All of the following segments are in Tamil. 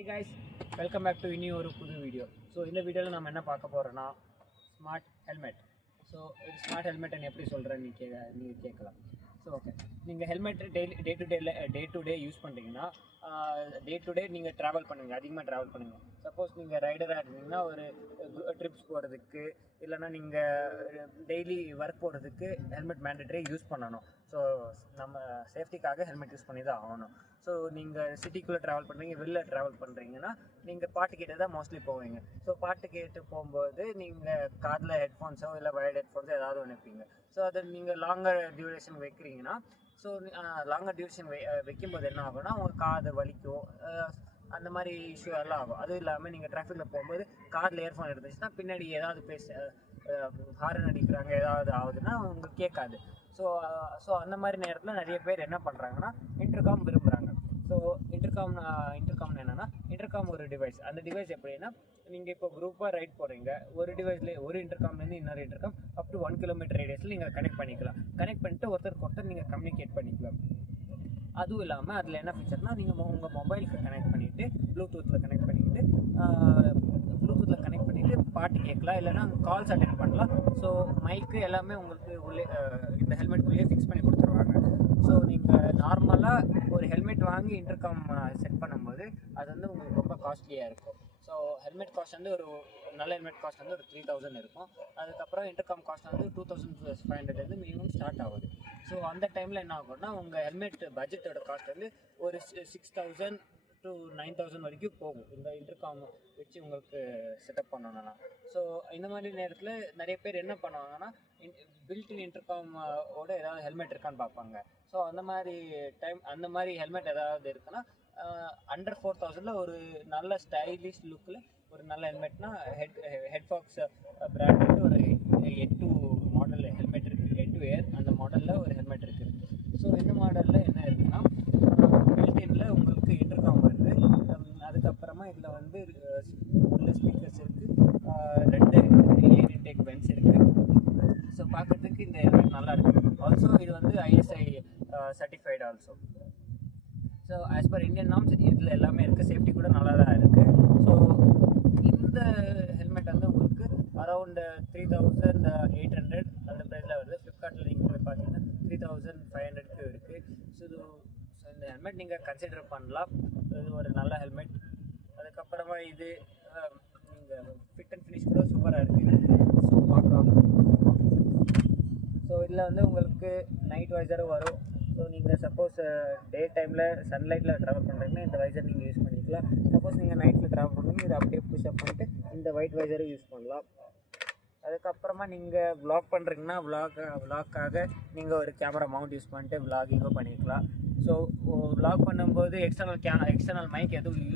Hi guys, welcome back to இன்னொரு புது வீடியோ. ஸோ இந்த வீடியோவில் நம்ம என்ன பார்க்க போகிறோன்னா ஸ்மார்ட் ஹெல்மெட். ஸோ இது ஸ்மார்ட் ஹெல்மெட் எப்படி சொல்கிறேன்னு நீங்கள் கேட்கலாம். ஸோ ஓகே, நீங்கள் helmet day to day use பண்ணுறீங்கன்னா டே டு டே நீங்கள் ட்ராவல் பண்ணுங்கள், அதிகமாக ட்ராவல் பண்ணுங்கள். சப்போஸ் நீங்கள் ரைடராக இருந்தீங்கன்னா ஒரு ட்ரிப்ஸ் போகிறதுக்கு இல்லைனா நீங்கள் டெய்லி ஒர்க் போகிறதுக்கு ஹெல்மெட் மேண்டேட்டரி யூஸ் பண்ணணும். ஸோ நம்ம சேஃப்டிக்காக ஹெல்மெட் யூஸ் பண்ணி தான் ஆகணும். ஸோ நீங்கள் சிட்டிக்குள்ளே ட்ராவல் பண்ணுறீங்க, வெளில ட்ராவல் பண்ணுறீங்கன்னா நீங்கள் பாட்டு கேட்டு தான் மோஸ்ட்லி போவீங்க. ஸோ பாட்டு கேட்டு போகும்போது நீங்கள் காதில் ஹெட்ஃபோன்ஸோ இல்லை வயர்ட் ஹெட்ஃபோன்ஸோ ஏதாவது ஒன்று வைப்பீங்க. ஸோ அதை நீங்கள் லாங்கர் டியூரேஷன் வைக்கிறீங்கன்னா ஸோ லாங்கர் டியூரேஷன் வைக்கும்போது என்ன ஆகும்னா உங்கள் காது வலிக்கும், அந்த மாதிரி இஷ்யூ எல்லாம் ஆகும். அதுவும் இல்லாமல் நீங்கள் டிராஃபிக்கில் போகும்போது காதில் இயர்ஃபோன் இருந்துச்சுன்னா பின்னாடி ஏதாவது ஹாரன் அடிக்கிறாங்க ஏதாவது ஆகுதுன்னா உங்களுக்கு கேட்காது. ஸோ அந்த மாதிரி நேரத்தில் நிறைய பேர் என்ன பண்ணுறாங்கன்னா இன்டர்காம் விரும்புகிறாங்க. ஸோ இன்டர்காம் என்னென்னா இன்டர்காம் ஒரு டிவைஸ். அந்த டிவைஸ் எப்படின்னா நீங்கள் இப்போ குரூப்பாக ரைட் போகிறீங்க, ஒரு டிவைஸ்லேயே ஒரு இன்டர்காம்லேருந்து இன்னொரு இன்டர்காம் அப் டு 1 கிலோமீட்டர் ரேடியஸில் நீங்கள் கனெக்ட் பண்ணிக்கலாம். கனெக்ட் பண்ணிட்டு ஒருத்தர் நீங்கள் கம்யூனிகேட் பண்ணிக்கலாம். அதுவும் இல்லாமல் அதில் என்ன ஃபீச்சர்னால் நீங்கள் உங்கள் மொபைலுக்கு கனெக்ட் பண்ணிவிட்டு ப்ளூடூத்தில் கனெக்ட் பண்ணிக்கிட்டு பாட்டு கேட்கலாம், இல்லைனா கால்ஸ் அட்டென்ட் பண்ணலாம். ஸோ மைக்கு எல்லாமே உங்களுக்கு உள்ளே இந்த ஹெல்மெட்குள்ளேயே ஃபிக்ஸ் பண்ணி கொடுத்துருவாங்க. ஸோ நீங்கள் நார்மலாக ஒரு ஹெல்மெட் வாங்கி இன்டர்காம் செட் பண்ணும்போது அது வந்து உங்களுக்கு ரொம்ப காஸ்ட்லியாக இருக்கும். ஸோ ஹெல்மெட் காஸ்ட் வந்து ஒரு நல்ல ஹெல்மெட் காஸ்ட் வந்து ஒரு 3000 இருக்கும். அதுக்கப்புறம் இன்டர்காம் காஸ்ட் வந்து 2500 மினிமம் ஸ்டார்ட் ஆகுது. ஸோ அந்த டைமில் என்ன ஆகும்னா உங்கள் ஹெல்மெட் பட்ஜெட்டோட காஸ்ட் வந்து ஒரு 6000 to 9000 வரைக்கும் போகும் இந்த இன்டர்காம் வச்சு உங்களுக்கு செட்டப் பண்ணணும்னா. ஸோ இந்த மாதிரி நேரத்தில் நிறைய பேர் என்ன பண்ணுவாங்கன்னா பில்டின் இன்டர்காம் ஓட ஏதாவது ஹெல்மெட் இருக்கான்னு பார்ப்பாங்க. ஸோ அந்த மாதிரி ஹெல்மெட் ஏதாவது இருக்குன்னா அண்டர் 4000 ஒரு நல்ல ஸ்டைலிஷ் லுக்கில் ஒரு நல்ல ஹெல்மெட்னா ஹெட்ஃபாக்ஸ் பிராண்ட் வந்து ஒரு 8 மாடல் ஹெல்மெட் இருக்குது. 8 ஏர் அந்த மாடலில் ஒரு ஹெல்மெட் இருக்குது. ஸோ இந்த மாடலில் என்ன இருக்குன்னா பில்டினில் உங்களுக்கு இன்டர்காம் வருது. அதுக்கப்புறமா இதில் வந்து உள்ள ஸ்பீக்கர்ஸ் இருக்குது, 2 ஏர் இன்டேக் வென்ட்ஸ் இருக்குது. ஸோ பார்க்குறதுக்கு இந்த ஹெல்மெட் நல்லா இருக்குது. ஆல்சோ இது வந்து ISI certified also. So as per Indian norms இதில் எல்லாமே இருக்குது, சேஃப்டி கூட நல்லா தான் இருக்குது. ஸோ இந்த ஹெல்மெட் வந்து உங்களுக்கு அரௌண்ட் 3800 அந்த ப்ரைஸில் வருது. ஃப்ளிப்கார்ட்டில் நீங்கள் போய் பார்த்தீங்கன்னா 3500க்கு இருக்குது. ஸோ இந்த ஹெல்மெட் நீங்கள் கன்சிடர் பண்ணலாம். இது ஒரு நல்ல ஹெல்மெட். அதுக்கப்புறமா இது நீங்கள் ஃபிட் அண்ட் ஃபினிஷ் கூட சூப்பராக இருக்குது. ஸோ பார்க்கலாம். ஸோ இதில் வந்து உங்களுக்கு நைட் வைசரும் வரும். ஸோ நீங்கள் சப்போஸ் டே டைமில் சன்லைட்டில் ட்ராவல் பண்ணுறீங்கன்னா இந்த வைசர் நீங்கள் யூஸ் பண்ணிக்கலாம். சப்போஸ் நீங்கள் நைட்டில் ட்ராவல் பண்ணுறீங்க இதை அப்படியே புஷ்அப் பண்ணிட்டு இந்த ஒயிட் வைசரும் யூஸ் பண்ணலாம். அதுக்கப்புறமா நீங்கள் விளாக் பண்ணுறீங்கன்னா விளாக்காக நீங்கள் ஒரு கேமரா மவுண்ட் யூஸ் பண்ணிட்டு விளாகிங்கும் பண்ணிக்கலாம். ஸோ விளாக் பண்ணும்போது எக்ஸ்டர்னல் மைக் எதுவும்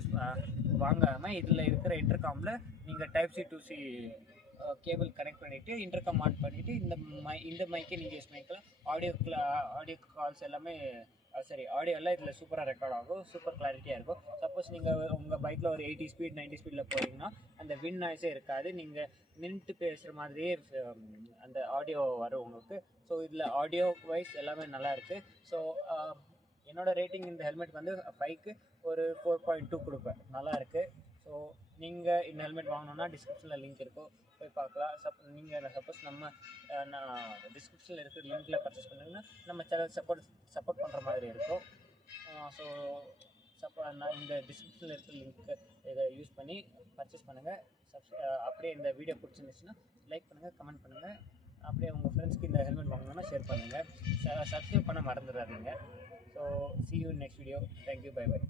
வாங்காமல் இதில் இருக்கிற இன்டர்காமில் நீங்கள் type C to C cable connect பண்ணிவிட்டு இன்டர்காம் ஆன் பண்ணிவிட்டு இந்த மைக்கை நீங்கள் யூஸ் பண்ணிக்கலாம். ஆடியோ கால்ஸ் எல்லாமே ஆடியோ எல்லாம் இதில் சூப்பராக ரெக்கார்ட் ஆகும், சூப்பர் கிளாரிட்டியாக இருக்கும். சப்போஸ் நீங்கள் உங்கள் பைக்கில் ஒரு 80 ஸ்பீட் 90 ஸ்பீடில் போகிறீங்கன்னா அந்த வின் நாய்ஸே இருக்காது, நீங்கள் நின்றுட்டு பேசுகிற மாதிரியே அந்த ஆடியோ வரும் உங்களுக்கு. ஸோ இதில் ஆடியோ வைஸ் எல்லாமே நல்லாயிருக்கு. ஸோ என்னோடய ரேட்டிங் இந்த ஹெல்மெட் வந்து 5க்கு ஒரு 4.2 கொடுப்பேன். நல்லாயிருக்கு. ஸோ நீங்கள் இந்த ஹெல்மெட் வாங்கணுன்னா டிஸ்கிரிப்ஷனில் லிங்க் இருக்கும், போய் பார்க்கலாம். நீங்கள் சப்போஸ் நான் டிஸ்கிரிப்ஷனில் இருக்கிற லிங்க்கில் பர்ச்சேஸ் பண்ணுறீங்கன்னா நம்ம சேனல் சப்போர்ட் பண்ணுற மாதிரி இருக்கும். ஸோ நான் இந்த டிஸ்கிரிப்ஷனில் இருக்கிற லிங்க்கை இதை யூஸ் பண்ணி பர்ச்சேஸ் பண்ணுங்கள். அப்படியே இந்த வீடியோ பிடிச்சிருந்துச்சுன்னா லைக் பண்ணுங்கள், கமெண்ட் பண்ணுங்கள். அப்படியே உங்கள் ஃப்ரெண்ட்ஸ்க்கு இந்த ஹெல்மெட் வாங்கணுன்னா ஷேர் பண்ணுங்கள். சப்ஸ்கிரைப் பண்ண மறந்துடாதீங்க. So see you in next video. Thank you. Bye bye.